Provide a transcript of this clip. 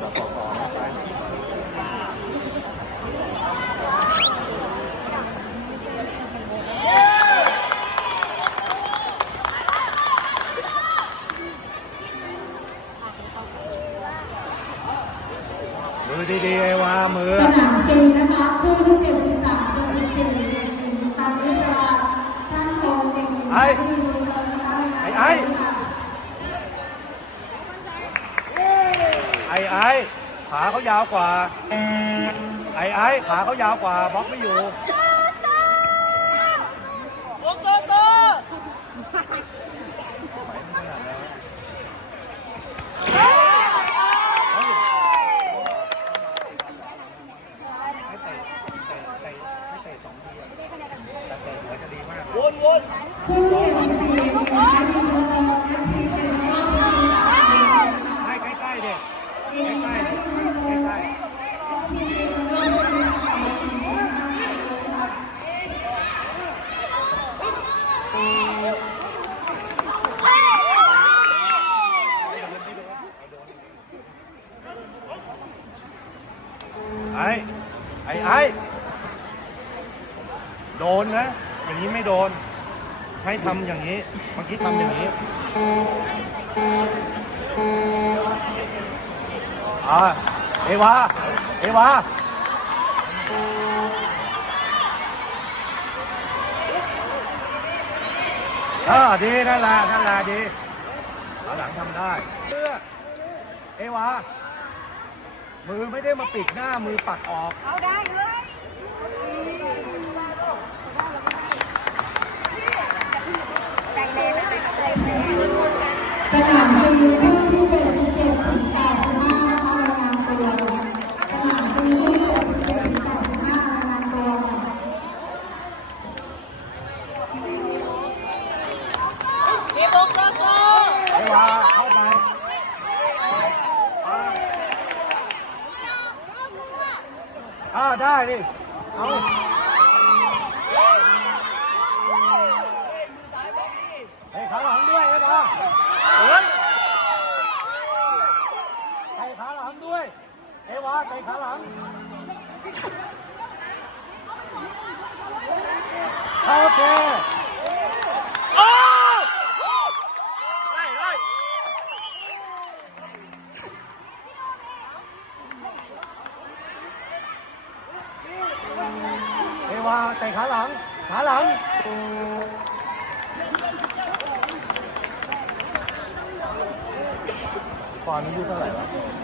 แบบฟอๆนะไปมือดีๆไอ้วามือสนามซีนะคะคู่ที่73เดือน14ตามนิราท่านตรงเด็กไอ้ไอ้ไอ้ ไอ้ไอ้ขาเขายาวกว่า ไอ้ไอ้ขาเขายาวกว่าบล็อกไม่อยู่ให้เตะเตะเตะให้เตะสองทีอะแต่เตะหัวนวแอฟริกัน ให้ใกล้ๆเด็กใกล้ๆดิใกล้ๆไอ้ ไอ้โดนนะ อย่างนี้ไม่โดน ให้ทำอย่างนี้เมื่อกี้ทำอย่างนี้อ่าเอวา เอวาเออดีนั่นแหละนั่นแหละดีหลังทำได้ เอเอวา มือไม่ได้มาปิดหน้ามือปัดออก เอาได้เลยใจเย็นนะใจเย็นสนามซีคู่ที่77ถึง85รายงานตัวสนามซีคู่ที่77ถึง85รายงานตัว พี่บุ๊กโกโก้ เอวา เข้าไปอ่า อ่าได้ดิเอาเฮ้ยขาหลังด้วยเอวาเฮ้ยเตะขาหลังด้วยเอวาเตะขาหลัง โอเค เอวาเตะขาหลัง ขาหลังก่อนมันอายุเท่าไหร่วะ